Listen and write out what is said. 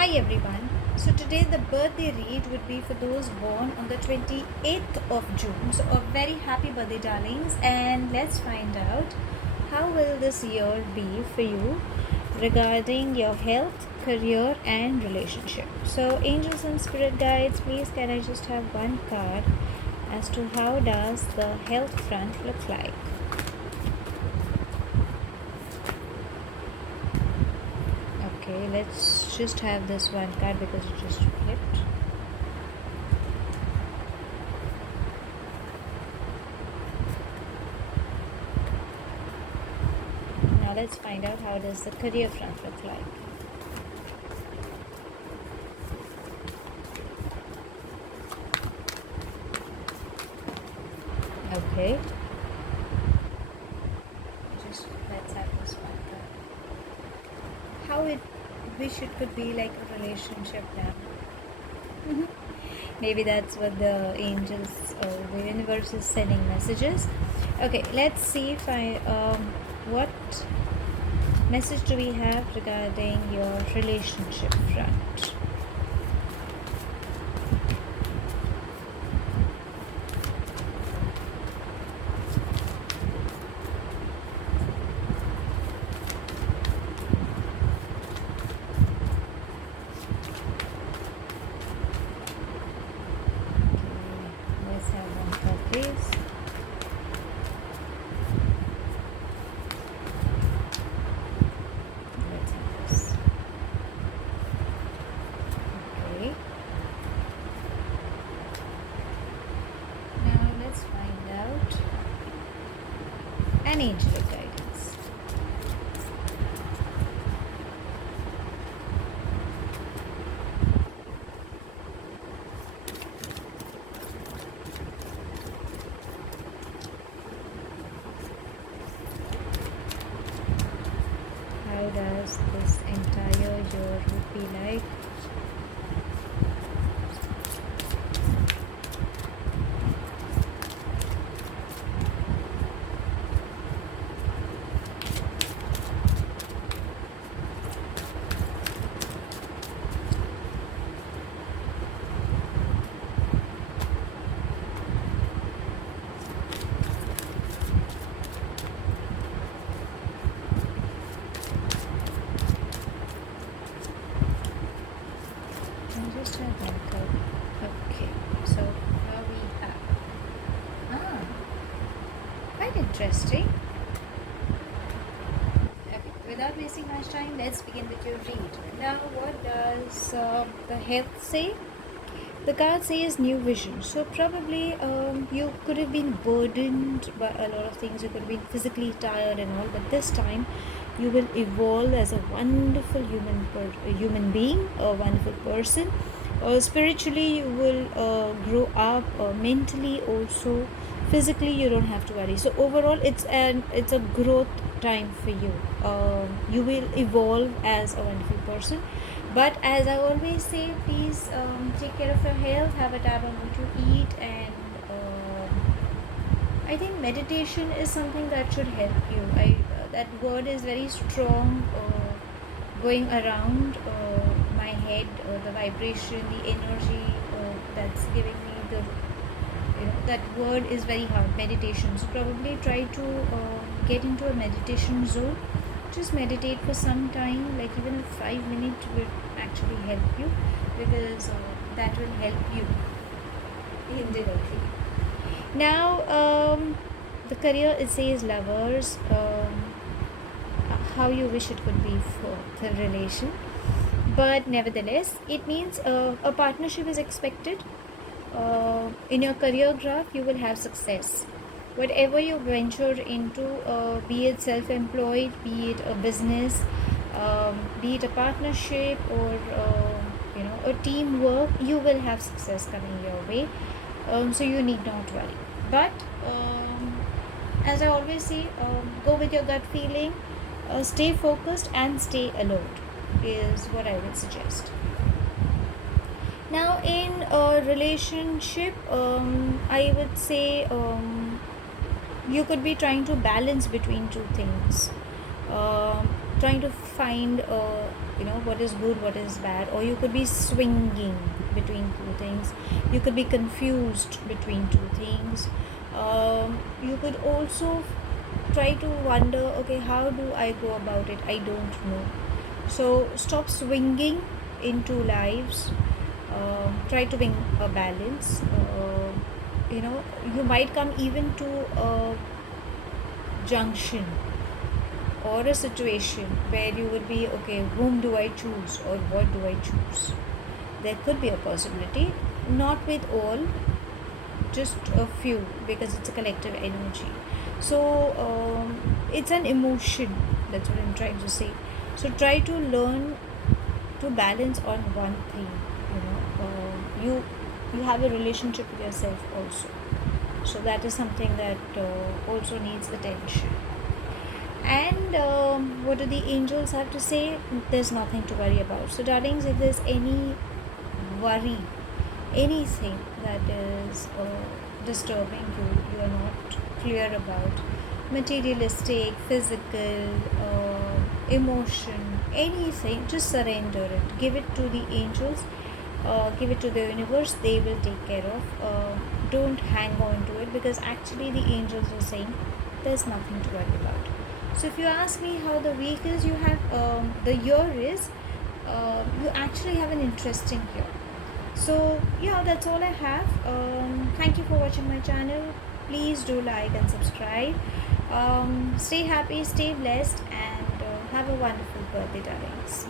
Hi everyone. So today the birthday read would be for those born on the 28th of June. So a very happy birthday darlings, and let's find out how will this year be for you regarding your health, career and relationship. So angels and spirit guides, please can I just have one card as to how does the health front look like? Okay, let's just have this one card because it just flipped. Now let's find out how does the career front look like. Okay. Just let's have this one card. How it wish it could be like a relationship now. Maybe that's what the angels or the universe is sending messages. Okay, let's see if what message do we have regarding your relationship front. Let's have one card, please. Let's have this. Okay. Now let's find out an angelic guidance. How does this entire year would be like? I just had one card. Okay, so now we have quite interesting. Okay, without wasting much time, let's begin with your read. Now, what does the health say? The card says new vision. So probably you could have been burdened by a lot of things. You could have been physically tired and all, but this time you will evolve as a wonderful human being, a wonderful person. Spiritually, you will grow up. Mentally, also, physically, you don't have to worry. So overall, it's a growth time for you. You will evolve as a wonderful person. But as I always say, please take care of your health, have a tab on what you eat, and I think meditation is something that should help you. That word is very strong, going around my head, the vibration, the energy that's giving me the that word is very hard. Meditation. So probably try to get into a meditation zone. Just meditate for some time, like even 5 minutes will actually help you, because that will help you indirectly. Now, the career, it says lovers. How you wish it could be for the relation, but nevertheless, it means a partnership is expected. In your career graph, you will have success. Whatever you venture into, be it self-employed, be it a business, be it a partnership, or a teamwork, you will have success coming your way. So you need not worry. But as I always say, go with your gut feeling, stay focused and stay alert is what I would suggest. Now, in a relationship, I would say you could be trying to balance between two things, trying to find what is good, what is bad, or you could be swinging between two things. You could be confused between two things. You could also try to wonder, okay, how do I go about it? I don't know. So stop swinging into lives. Try to bring a balance. You might come even to a junction or a situation where you would be, okay, whom do I choose or what do I choose? There could be a possibility, not with all, just a few, because it's a collective energy. So it's an emotion, that's what I'm trying to say. So try to learn to balance on one thing. You have a relationship with yourself also, so that is something that also needs attention. And what do the angels have to say? There's nothing to worry about. So darlings, if there's any worry, anything that is disturbing you, you are not clear about, materialistic, physical, emotion, anything, just surrender it, give it to the angels, give it to the universe. They will take care of. Don't hang on to it, because actually the angels are saying there's nothing to worry about. So if you ask me how the week is, you have the year is, you actually have an interesting year. So yeah, that's all I have. Thank you for watching my channel. Please do like and subscribe. Stay happy, stay blessed, and have a wonderful birthday, darlings.